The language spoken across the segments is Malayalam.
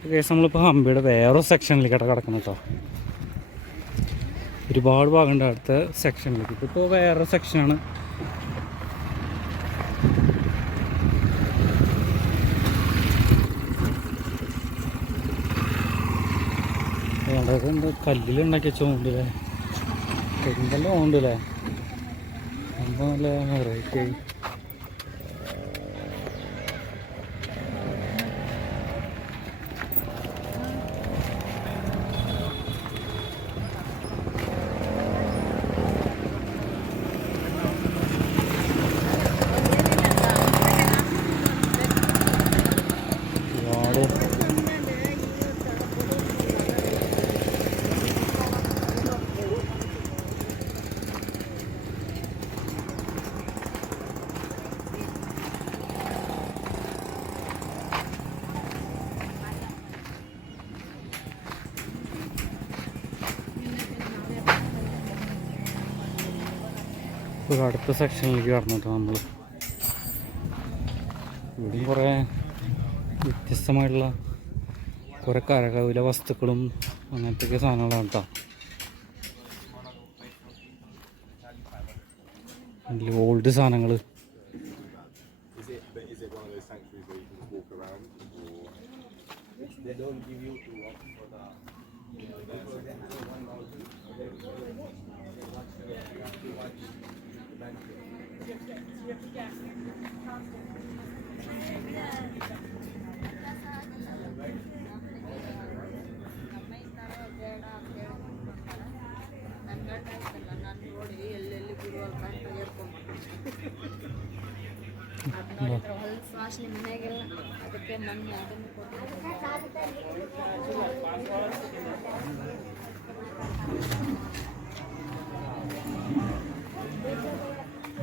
കേസ് നമ്മളിപ്പോൾ ഹംപിയുടെ വേറെ സെക്ഷനിലേക്കാണ് കിടക്കുന്നത് കേട്ടോ ഒരുപാട് ഭാഗമുണ്ട് അടുത്ത സെക്ഷനിലേക്ക് ഇപ്പോൾ വേറെ സെക്ഷനാണ് എന്താ കല്ലിലുണ്ടാക്കി വെച്ചോണ്ടല്ലേ കരിങ്കല്ലും ഉണ്ടല്ലേ സംഭവം നല്ല വെറൈറ്റി ആയി ഒരുപാട് ഒരു അടുത്ത സെക്ഷനിലേക്ക് കടന്നിട്ട് നമ്മൾ ഇവിടെയും കുറേ വ്യത്യസ്തമായിട്ടുള്ള കുറേ കരകൗല വസ്തുക്കളും അങ്ങനത്തെ സാധനങ്ങളാണ് കേട്ടോ ഓൾഡ് സാധനങ്ങൾ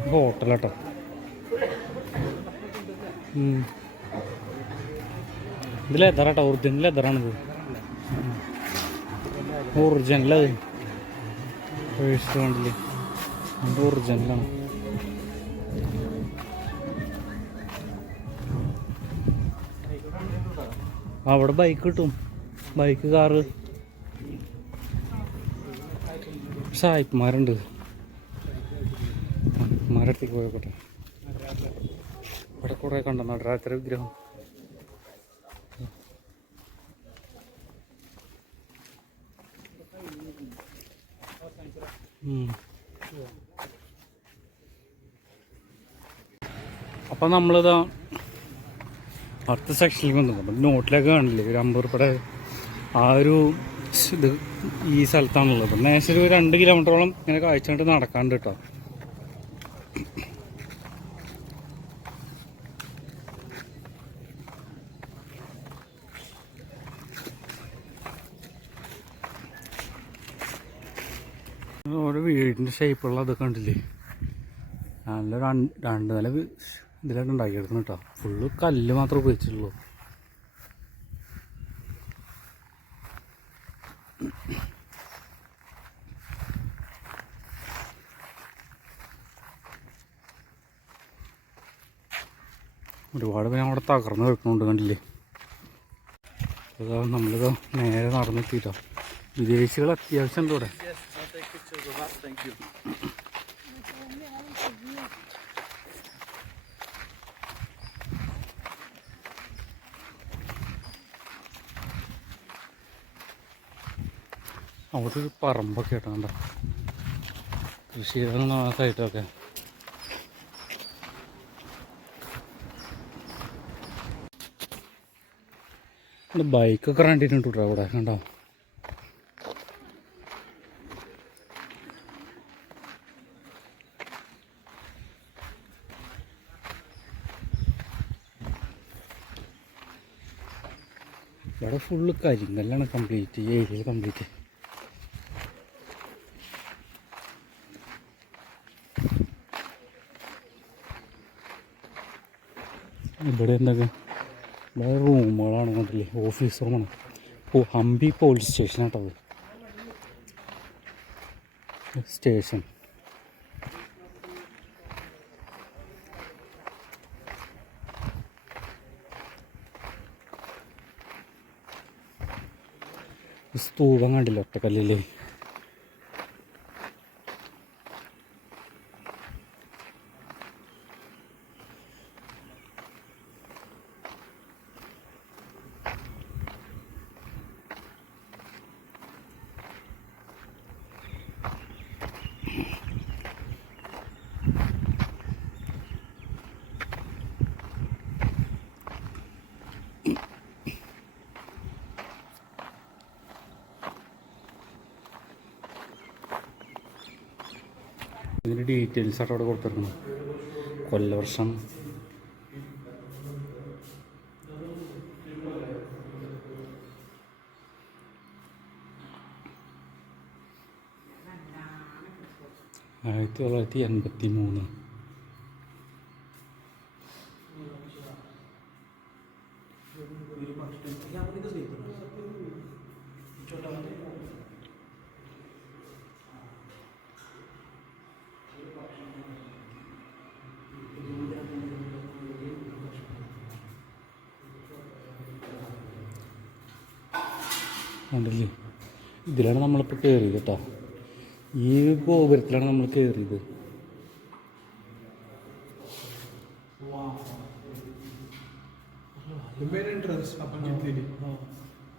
बोट हम्म ഇത്. ലെതറാട്ടോ ഒറിജിനലെ ലെതറാണിത് ഒറിജിനലത് പേഴ്സ് ഇത് ഒറിജിനലാണ് അവിടെ ബൈക്ക് കിട്ടും. ബൈക്ക് കാറ് സായിപ്പുമാരുണ്ട് മരത്തേക്ക് പോയപ്പോട്ടെ ഇവിടെ കുറേ കണ്ടോ നടരാത്ര വിഗ്രഹം. അപ്പം നമ്മളിതാ അടുത്ത സെക്ഷനിലേക്ക് വന്നു. അപ്പം നോട്ടിലൊക്കെ കാണില്ലേ? ഒരു അമ്പത് ആ ഒരു ഇത് ഈ സ്ഥലത്താണുള്ളത്. അപ്പം ഏകദേശം ഒരു രണ്ട് കിലോമീറ്ററോളം ഇങ്ങനെ കാഴ്ച കണ്ട് നടക്കാണ്ട് കേട്ടോ ഓരോ വീടിന്റെ ഷേപ്പുള്ള അത് കണ്ടില്ലേ? നല്ല രണ്ട് നില ഇതിലായിട്ട് ഉണ്ടാക്കിയെടുക്കണം കേട്ടോ. ഫുള്ള് കല്ല് മാത്രമേ ഉപയോഗിച്ചിട്ടുള്ളൂ. ഒരുപാട് പേര് അവിടെ തകർന്ന് കിടക്കുന്നുണ്ട് കണ്ടില്ലേ? അതാ നമ്മളിത് നേരെ നടന്നെത്തിയിട്ടോ. വിദേശികൾ അത്യാവശ്യം ഇവിടെ. അവിടെ ഒരു പറമ്പൊക്കെ കേട്ടോ കണ്ടോ. കൃഷി സൈഡൊക്കെ ബൈക്കൊക്കെ കണ്ടിട്ടുണ്ട് അവിടെ കണ്ടോ ഇവിടെ ഫുള്ള് കരിങ്കല്ലാണ് കംപ്ലീറ്റ് ഈ ഏരിയ കംപ്ലീറ്റ് ഇവിടെ എന്തൊക്കെ? ഇവിടെ റൂമുകളാണ് കണ്ടില്ലേ? ഓഫീസ് റൂമാണ്. ഓ ഹംപി പോലീസ് സ്റ്റേഷൻ കേട്ടോ സ്റ്റേഷൻ. സ്തൂപം കണ്ടില്ല ഒറ്റക്കല്ലിൽ ഇതിന്റെ ഡീറ്റെയിൽസ് ആയിട്ട് അവിടെ കൊടുത്തിരുന്നു കൊല്ലവർഷം. ആയിരത്തി തൊള്ളായിരത്തി എൺപത്തി മൂന്ന് ഉണ്ടല്ലേ ഇതിലാണ് നമ്മളിപ്പോൾ കയറിയത് കേട്ടോ ഈ ഗോപുരത്തിലാണ് നമ്മൾ കയറിയത് The main entrance आपण घेतलेली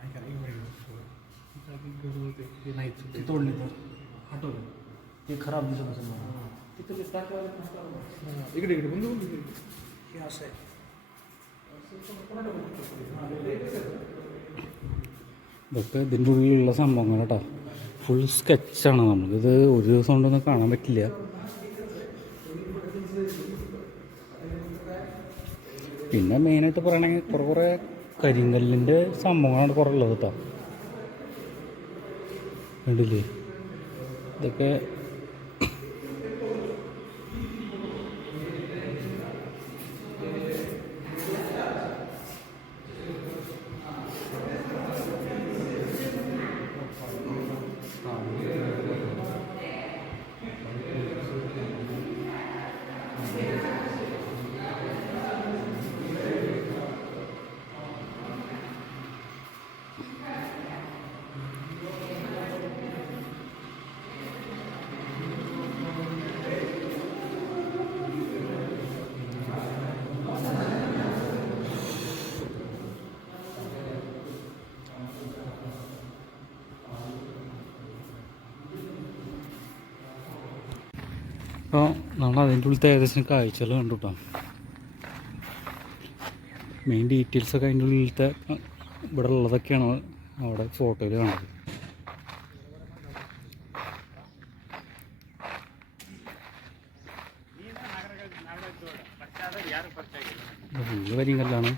ऐका एक मिनिट तोडले तर हटवलं ते खराब दिसत असेल मला इकडे इकडे बंद बंद इकडे. हे असं आहे ഇതൊക്കെ ഇതിന്റെ ഉള്ളിലുള്ള സംഭവങ്ങൾ കേട്ടോ. ഫുൾ സ്കെച്ചാണ് നമുക്കിത് ഒരു ദിവസം കൊണ്ടൊന്നും കാണാൻ പറ്റില്ല. പിന്നെ മെയിനായിട്ട് പറയുകയാണെങ്കിൽ കുറേ കുറേ കരിങ്കല്ലിന്റെ സംഭവങ്ങളാണ് കുറേ ഉള്ളത് കേട്ടോ. കണ്ടില്ലേ? ഇതൊക്കെ അപ്പോൾ നമ്മൾ അതിന്റെ ഉള്ളിലത്തെ ഏകദേശം കാഴ്ചകൾ കണ്ടു കേട്ടോ മെയിൻ ഡീറ്റെയിൽസൊക്കെ അതിന്റെ ഉള്ളിലത്തെ ഇവിടെ ഉള്ളതൊക്കെയാണ് അവിടെ ഫോട്ടോയിൽ കാണുന്നത് ഫുള്ള് കരിങ്കല്ലാണ്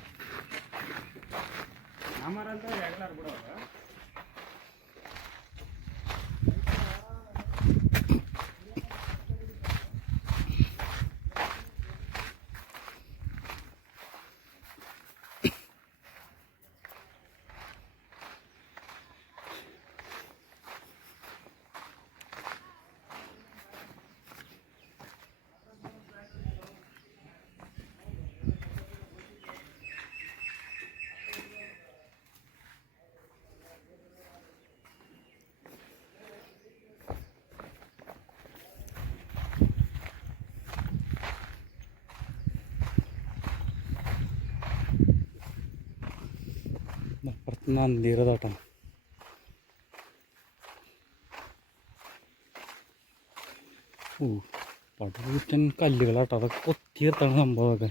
അപ്പുറത്ത് നന്ദിരതാട്ടോ ഓ പടുകൂറ്റൻ കല്ലുകളാട്ടോ. അതൊക്കെ കൊത്തിയെത്താണ് സംഭവമൊക്കെ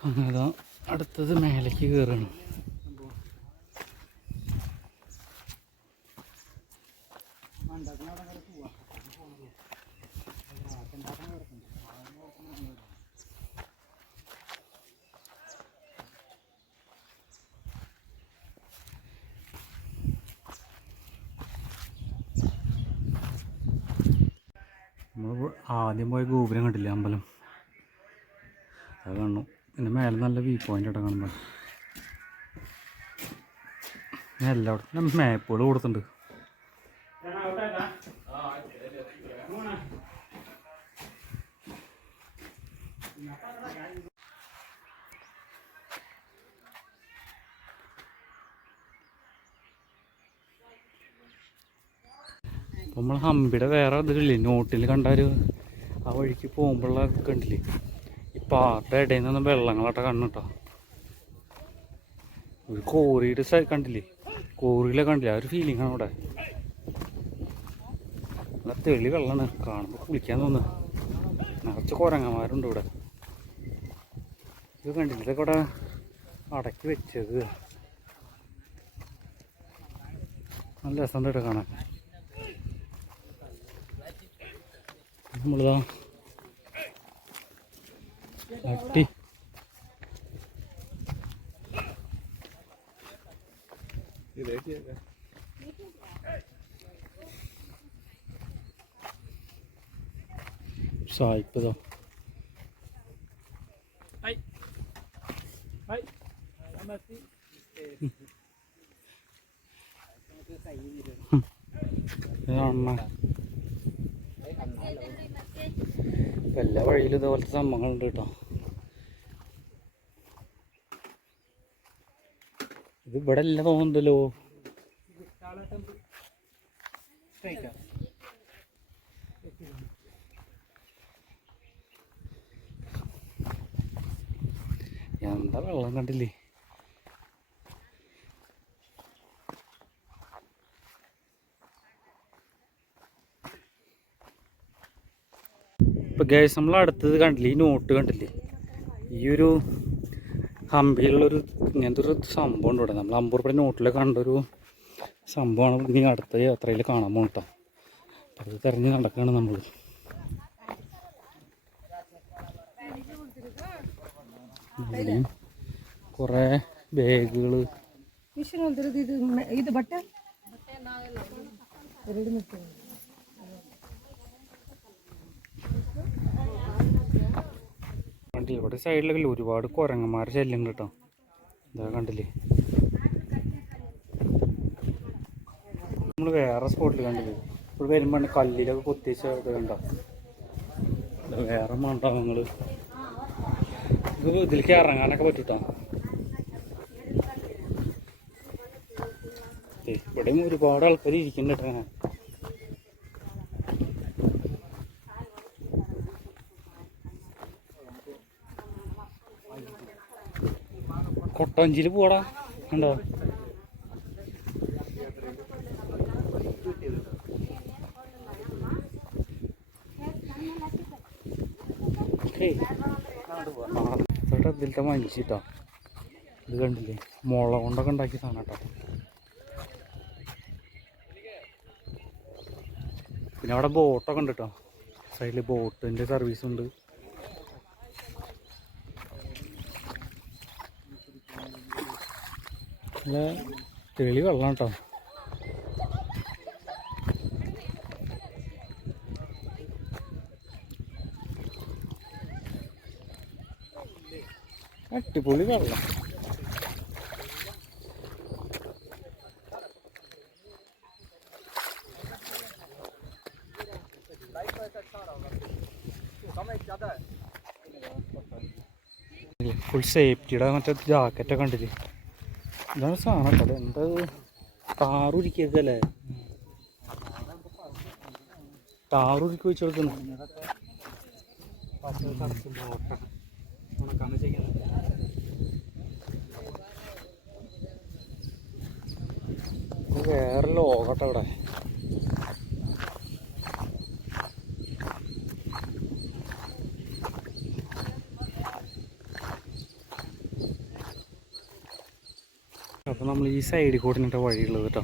അങ്ങനെ അടുത്തത് മേലേക്ക് കയറണം നമ്മൾ ആദ്യം പോയ ഗോപുരം കണ്ടില്ലേ അമ്പലം അത് ആയിട്ട് കാണുമ്പോൾ എല്ലായിടത്തും മാപ്പുകൾ കൊടുത്തിട്ടുണ്ട്. നമ്മൾ ഹമ്പിയുടെ വേറെ ഇതിലില്ലേ നോട്ടിൽ കണ്ട ഒരു ആ വഴിക്ക് പോകുമ്പോഴുള്ള കണ്ടില്ലേ? ഈ പാറയുടെ ഇടയിൽ നിന്ന് വെള്ളങ്ങളൊക്കെ കണ്ണിട്ടോ ഒരു കോറിയുടെ കണ്ടില്ലേ? കോറിയിലെ കണ്ടില്ല? ആ ഒരു ഫീലിംഗ് ആണ് അവിടെ. നല്ല തെളി വെള്ളമാണ്. കാണുമ്പോൾ കുളിക്കാൻ തോന്നുന്നു. നിറച്ച് കുരങ്ങന്മാരുണ്ട് ഇവിടെ. ഇത് കണ്ടില്ല? ഇതൊക്കെ ഇവിടെ അടക്കി വെച്ചത്. നല്ല രസമുണ്ട് ഇവിടെ കാണാൻ. നമ്മളിതാ ഇതാണ് ഇപ്പൊ എല്ലാ വഴിയിലും ഇതുപോലത്തെ സംഭവങ്ങളുണ്ട് കേട്ടോ. ഇവിടെ അല്ല തോന്നുന്നുണ്ടല്ലോ. എന്താ വെള്ളം കണ്ടില്ലേ? ഇപ്പൊ ഗ്യാസ് നമ്മൾ അടുത്തത് കണ്ടില്ലേ? ഈ നോട്ട് കണ്ടില്ലേ? ഈ ഒരു ഹംപിയിലുള്ളൊരു ഇങ്ങനത്തെ ഒരു സംഭവം ഉണ്ട് ഇവിടെ. നമ്മൾ അമ്പൂർപ്പടി നോട്ടിൽ കണ്ടൊരു സംഭവമാണ് ഇനി അടുത്ത യാത്രയിൽ കാണാൻ പോകട്ടോ അപ്പോൾ അത് തിരഞ്ഞ് നടക്കുകയാണ് നമ്മൾ ഇവിടെയും കുറേ ബാഗുകൾ ഇത് ബട്ട കണ്ടില്ലേ ഇവിടെ സൈഡിലൊക്കെ ഒരുപാട് കുരങ്ങന്മാർ ശല്യം കേട്ടോ. ഇതാ കണ്ടില്ലേ? നമ്മൾ വേറെ സ്പോട്ടിൽ കണ്ടില്ലേ? ഇവിടെ വരുമ്പോൾ കല്ലിലൊക്കെ കൊത്തിച്ച കണ്ടോ? വേറെ മണ്ഡപങ്ങൾ ഇതിലേക്ക് ഇറങ്ങാനൊക്കെ പറ്റൂട്ടോ? ഇവിടെയും ഒരുപാട് ആൾക്കാർ ഇരിക്കുന്നുണ്ട് കേട്ടോ. അങ്ങനെ കൊട്ടവഞ്ചിയിൽ പോടാ. കണ്ടോ? ഇതിലത്തെ മഞ്ചിട്ടോ? ഇത് കണ്ടില്ലേ? മുള കൊണ്ടൊക്കെ ഉണ്ടാക്കിയ സാധനം കേട്ടോ. പിന്നെ അവിടെ ബോട്ടൊക്കെ ഉണ്ട് കേട്ടോ. സൈഡിൽ ബോട്ടിന്റെ സർവീസ് ഉണ്ട്. നല്ല തെളി വെള്ളം കേട്ടോ. അടിപൊളി വെള്ളം. ഫുൾ സേഫ്റ്റിയുടെ മറ്റേ ജാക്കറ്റൊക്കെ കണ്ടില്ലേ? ഇതാണ് സാധനം കേട്ടോ. എന്താ ടാറുരിക്കല്ലേ ടാറുരിക്ക് വെച്ച് കൊടുക്കുന്നു വേറെ അപ്പൊ നമ്മൾ ഈ സൈഡിൽ കൂടി നിന്നിട്ട് വഴിയുള്ളത് കേട്ടോ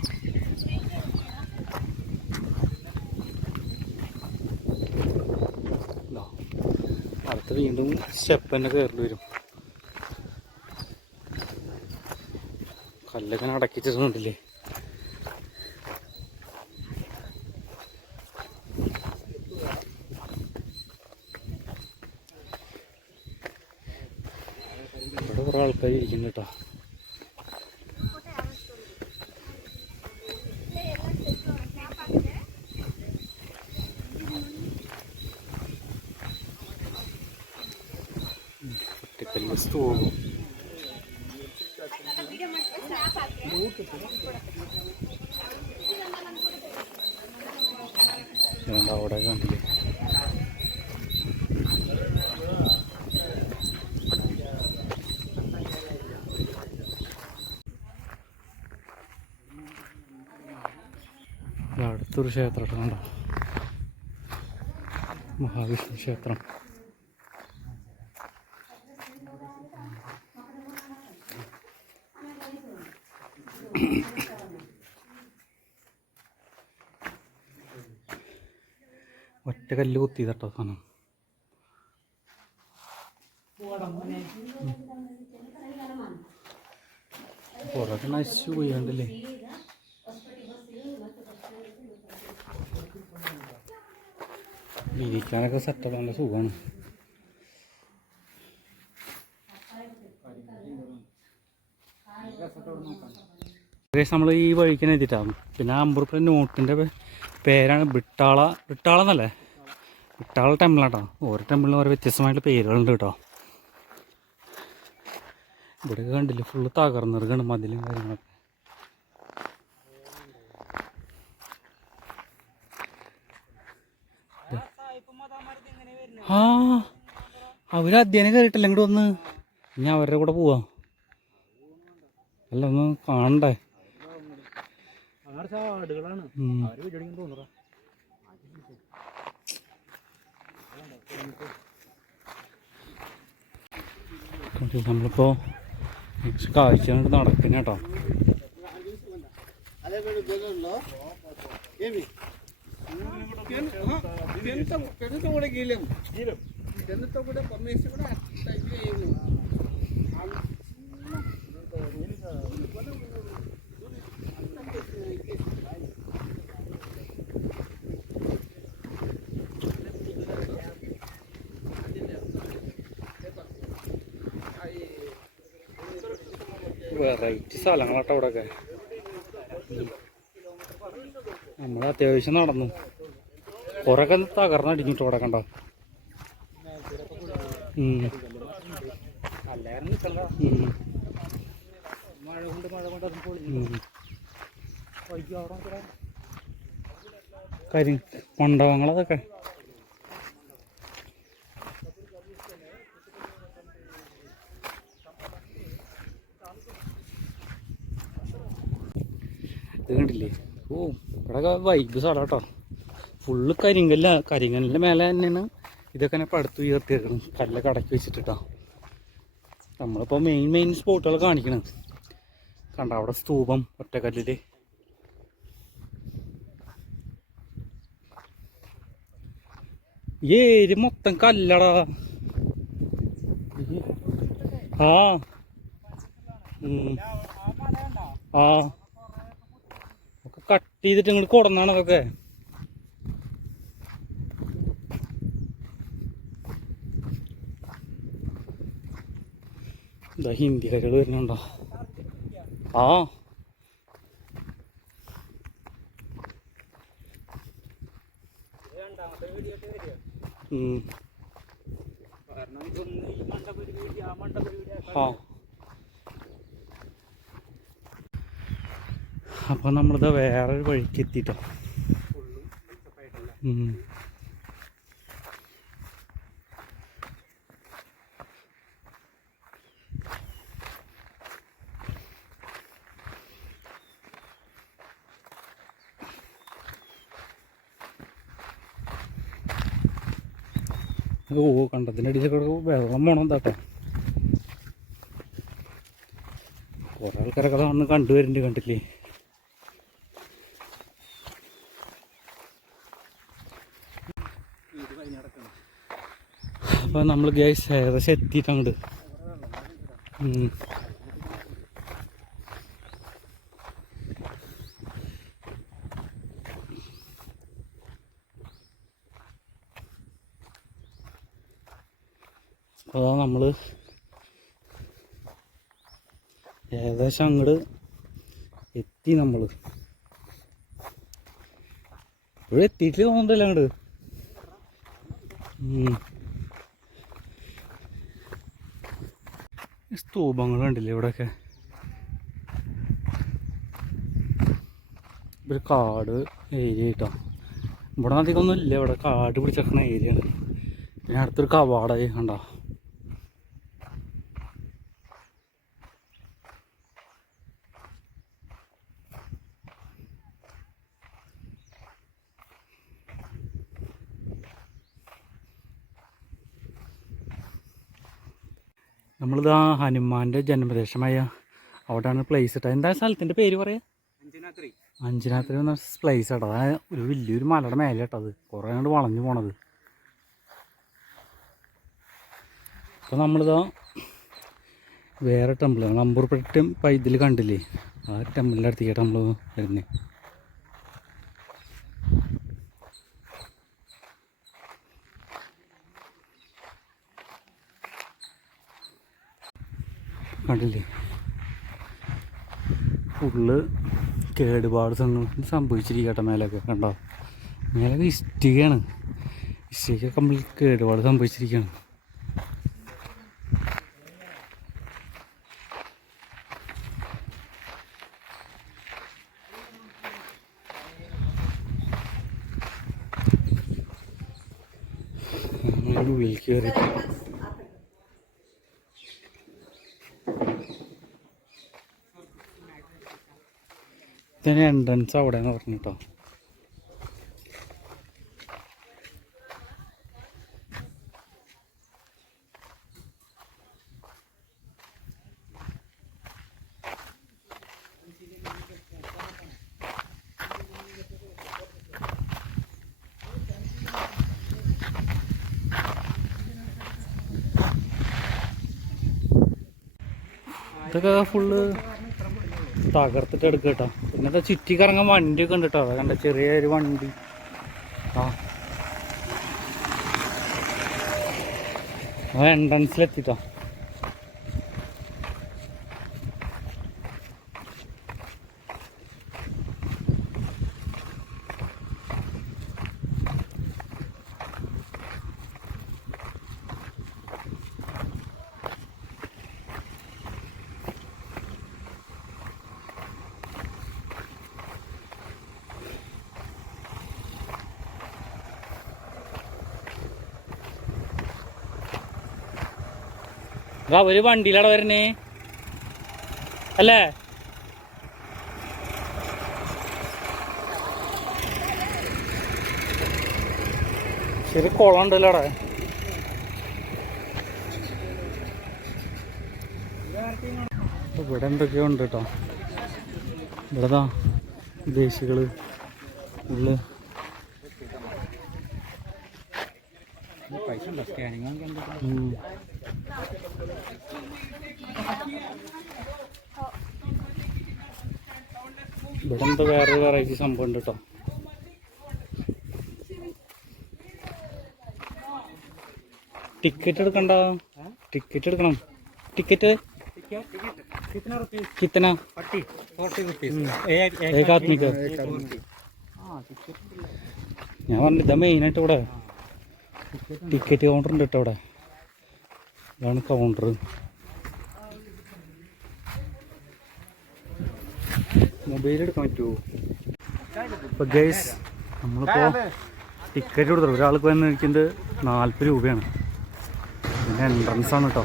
അടുത്ത് വീണ്ടും സ്റ്റെപ്പ് തന്നെ കയറി വരും. കല്ലൊക്കെ അടക്കിച്ചിട്ടുണ്ടല്ലേ? ഇവിടെ കുറെ ആൾക്കാർ ഇരിക്കുന്നു കേട്ടോ സ്തൂപം ഇതുകൊണ്ട് അവിടെ കണ്ടില്ലേ അടുത്തൊരു ക്ഷേത്രം കണ്ടോ മഹാവിഷ്ണു ക്ഷേത്രം. ഒറ്റ കല്ല് കുത്തി തട്ടോ സാധനം. പുറകെ നശിച്ചു പോയി കണ്ടില്ലേ ഇരിക്കാനൊക്കെ സെറ്റപ്പ് നല്ല സുഖമാണ് നമ്മൾ ഈ വഴിക്കാൻ എത്തിയിട്ടാണ് പിന്നെ അമ്പൂർപ്പിലെ നോട്ടിന്റെ പേരാണ് ബിട്ടാള ബിട്ടാള എന്നല്ലേ ബിട്ടാള ടെമ്പിളാട്ടോ. ഓരോ ടെമ്പിളിനും ഓരോ വ്യത്യസ്തമായിട്ടുള്ള പേരുകളുണ്ട് കേട്ടോ. ഇവിടെ കണ്ടില്ലേ ഫുള്ള് തകർന്നിറങ്ങണം മതിലും കാര്യങ്ങളൊക്കെ. ആ അവർ അധ്യയനം കയറിയിട്ടില്ല ഇങ്ങോട്ട് വന്ന്. ഇനി അവരുടെ കൂടെ പോവാ. അല്ല ഒന്ന് കാണണ്ടേ? ആടുകളാണ് നമ്മളിപ്പോ കാഴ്ച കണ്ട് നടക്കുന്ന കേട്ടോ. വെറൈറ്റി സ്ഥലങ്ങളാട്ടോ അവിടെ ഒക്കെ നമ്മൾ അത്യാവശ്യം നടന്നു. കുറെയൊക്കെ തകർന്നടിഞ്ഞിട്ട് അവിടെ കണ്ടോ? മഴ കൊണ്ട് മണ്ഡപങ്ങളതൊക്കെ ഇത് കണ്ടില്ലേ ഓ ഇവിടെ വൈബ് സാടാ കേട്ടോ ഫുള്ള് കരിങ്കല്ല കരിങ്കല്ലിന്റെ മേലെ തന്നെയാണ് ഇതൊക്കെ തന്നെ പടുത്ത് ഉയർത്തിയേക്കണം. കല്ലൊക്കെ അടക്കി വെച്ചിട്ടിട്ടോ. നമ്മളിപ്പോൾ മെയിൻ മെയിൻ സ്പോട്ടുകൾ കാണിക്കണം. കണ്ട അവിടെ സ്തൂപം ഒറ്റക്കല്ലിൽ. ഏര് മൊത്തം കല്ലടാ. ആ. ആ. കട്ട് ചെയ്തിട്ട് ഇങ്ങോട്ട് കൊടുന്നാണ് അതൊക്കെ. ഇതാ ഹിന്ദിക്കാരികൾ വരുന്നുണ്ടോ? ആ. ഉം. ആ അപ്പൊ നമ്മളിത് വേറൊരു വഴിക്ക് എത്തിട്ടോ ഉം. ഓ കണ്ടത്തിന്റെ അടിയിലൊക്കെ വെള്ളം വേണം താട്ടോ കുറേ ആൾക്കാരൊക്കെ ദാ വന്ന് കണ്ടുവരുന്നുണ്ട് കണ്ടില്ലേ? അപ്പൊ നമ്മൾ ഗ്യാസ് ഏകദേശം എത്തിയിട്ടുണ്ട്. അതാ നമ്മൾ ഏകദേശം അങ്ങോട്ട് എത്തി നമ്മൾ. ഇപ്പോഴും എത്തിയിട്ട് തോന്നുന്നില്ല അങ്ങോട്ട് ഉം. ഈ സ്തൂപങ്ങൾ കണ്ടില്ലേ ഇവിടെയൊക്കെ ഒരു കാട് ഏരിയ കേട്ടോ. ഇവിടെ അധികം ഒന്നും ഇല്ല ഇവിടെ കാട് പിടിച്ചിരിക്കുന്ന ഏരിയ ആണ് പിന്നെ അടുത്തൊരു കവാടായി കണ്ടോ? നമ്മളിതാ ഹനുമാന്റെ ജന്മദേശമായ അവിടെയാണ് പ്ലേസ് ഇട്ടത്. എന്താ സ്ഥലത്തിന്റെ പേര് പറയാ? അഞ്ചിനാത്രി. എന്ന പ്ലേസ് കേട്ടോ അതായത് ഒരു വലിയൊരു മലയുടെ മേലെ ഇട്ടത് കുറേ അങ്ങോട്ട് വളഞ്ഞു പോണത്. അപ്പോൾ നമ്മളിതാ വേറെ ടെമ്പിൾ നമ്പൂർപ്പെട്ട് പൈതിൽ കണ്ടില്ലേ? ആ ടെമ്പിളിന്റെ അടുത്തേക്കാണ് നമ്മൾ വരുന്നത് കണ്ടില്ലേ? ഫുള്ള് കേടുപാട് സംഭ- സംഭവിച്ചിരിക്കട്ടെ മേലൊക്കെ കണ്ടോ? മേലൊക്കെ ഇഷ്ടികയാണ്. ഇഷ്ടിക കംപ്ലീറ്റ് കേടുപാട് സംഭവിച്ചിരിക്കുകയാണ് നമ്മളിതിന്റെ ഉള്ളിൽ കയറി ഇതിന് എൻട്രൻസ് അവിടെയാണ് പറഞ്ഞു കേട്ടോ. ഇതൊക്കെ ഫുള്ള് തകർത്തിട്ട് എടുക്കുക പിന്നെ ഇതാ ചുറ്റി കറങ്ങാൻ വണ്ടിയൊക്കെ ഉണ്ട് കേട്ടോ കണ്ട ചെറിയൊരു വണ്ടി. ആ. എൻട്രൻസിലെത്തിട്ടോ ഇതാ ഒരു വണ്ടിയിലാണ് വരണേ. അല്ലേ? ശരി കുളം ഉണ്ടല്ലോ അവിടെ ഇവിടെ എന്തൊക്കെയോ ഉണ്ട് കേട്ടോ ഇവിടെതാ ദേശികൾ ഉള്ളു പൈസ ഉണ്ടോ സ്കാനിങ് ഉം. ഇവിടെ എന്തോ വേറൊരു ഇരിപ്പുണ്ട് കേട്ടോ ടിക്കറ്റ് എടുക്കണ്ട? ടിക്കറ്റ് എടുക്കണം. ടിക്കറ്റ് ഞാൻ പറഞ്ഞു ഇതാ മെയിനായിട്ട് ഇവിടെ. ടിക്കറ്റ് കൗണ്ടർ ഉണ്ട് കേട്ടോ ഇവിടെ. ഇതാണ് കൗണ്ടർ മൊബൈൽ എടുക്കാൻ പറ്റുമോ ഇപ്പൊ ഗൈസ് നമ്മളിപ്പോ ടിക്കറ്റ് കൊടുത്തു ഒരാൾക്ക് വന്ന് ഇരിക്കുന്നത് നാൽപ്പത് രൂപയാണ്. പിന്നെ എൻട്രൻസ് ആണ് കേട്ടോ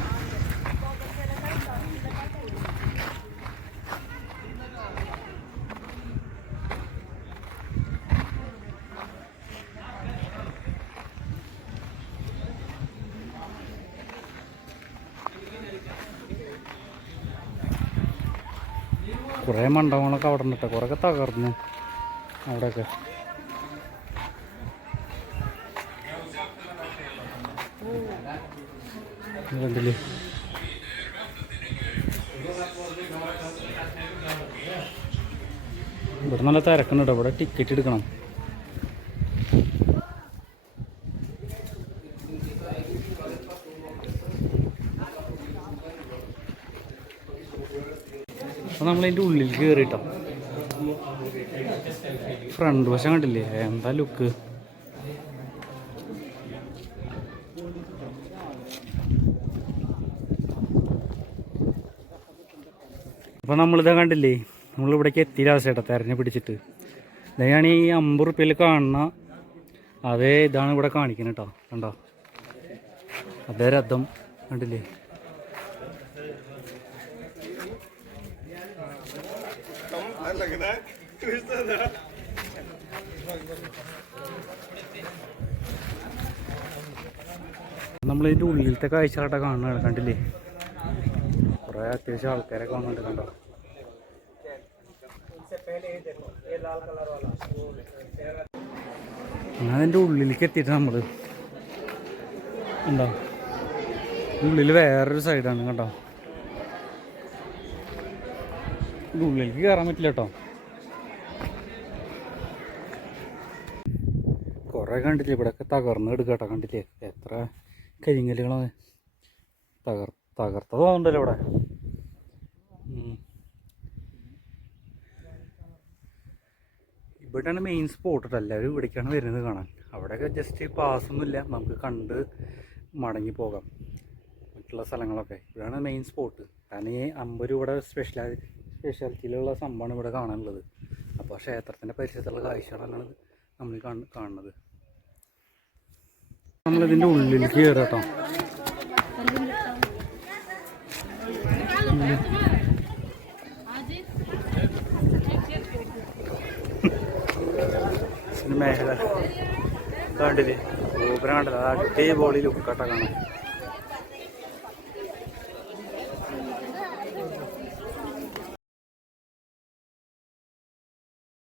കുറേ മണ്ഡപങ്ങളൊക്കെ അവിടെ ഉണ്ട് കേട്ടോ കുറേയൊക്കെ തകർന്നു. അവിടെയൊക്കെ. ഇവിടെ നല്ല തിരക്കുന്നുണ്ട് ഇവിടെ ടിക്കറ്റ് എടുക്കണം. അപ്പൊ നമ്മളതിന്റെ ഉള്ളിൽ കയറിട്ടോ ഫ്രണ്ട് വശം കണ്ടില്ലേ? എന്താ ലുക്ക് അപ്പോൾ നമ്മളിത് കണ്ടില്ലേ? നമ്മളിവിടേക്ക് എത്തിയില്ല ചേട്ടാ തെരഞ്ഞു പിടിച്ചിട്ട്. ഇതാണ് ഈ അമ്പത് റുപ്യയിൽ കാണുന്ന അതേ ഇതാണ് ഇവിടെ കാണിക്കുന്നത് കേട്ടോ കണ്ടോ? അതേ രഥം കണ്ടില്ലേ? നമ്മളിതിന്റെ ഉള്ളിലത്തെ കാഴ്ചകളൊക്കെ കാണുന്നതാണ് കണ്ടില്ലേ? കുറേ അത്യാവശ്യം ആൾക്കാരെ കാണുന്നുണ്ട് കണ്ടോ? എന്നാ അതിന്റെ ഉള്ളിലേക്ക് എത്തിയിട്ട് നമ്മൾ ഉണ്ടോ? ഉള്ളിൽ വേറൊരു സൈഡാണ് കണ്ടോ? ഉള്ളിലേക്ക് കയറാൻ പറ്റില്ല കേട്ടോ. കുറേ കണ്ടില്ലേ ഇവിടെയൊക്കെ തകർന്ന് എടുക്കട്ടെ കേട്ടോ കണ്ടില്ലേ എത്ര കരിങ്കല്ലുകളാണ് തകർ തകർത്തത് തോന്നുന്നുണ്ടല്ലോ ഇവിടെ. ഇവിടെയാണ് മെയിൻ സ്പോട്ട് എല്ലാവരും ഇവിടേക്കാണ് വരുന്നത് കാണാൻ. അവിടെയൊക്കെ ജസ്റ്റ് പാസ്സൊന്നുമില്ല നമുക്ക് കണ്ട് മടങ്ങി പോകാം. മറ്റുള്ള സ്ഥലങ്ങളൊക്കെ. ഇവിടെയാണ് മെയിൻ സ്പോട്ട് കാരണം ഈ അമ്പത് രൂപയുടെ സ്പെഷ്യൽ സ്പെഷ്യാലിറ്റിയിലുള്ള സംഭവമാണ് ഇവിടെ കാണാനുള്ളത്. അപ്പോൾ ക്ഷേത്രത്തിന്റെ പരിസരത്തുള്ള കാഴ്ചകളാണ് നമ്മൾ കാണുന്നത്. നമ്മളിതിന്റെ ഉള്ളിൽ കയറാം കേട്ടോ. പിന്നെ മേഘ കണ്ടില്ലേ? ഗോപുരം കണ്ടല്ലോ. അത് അടിപൊളി ലുക്കാട്ടാ കാണാൻ.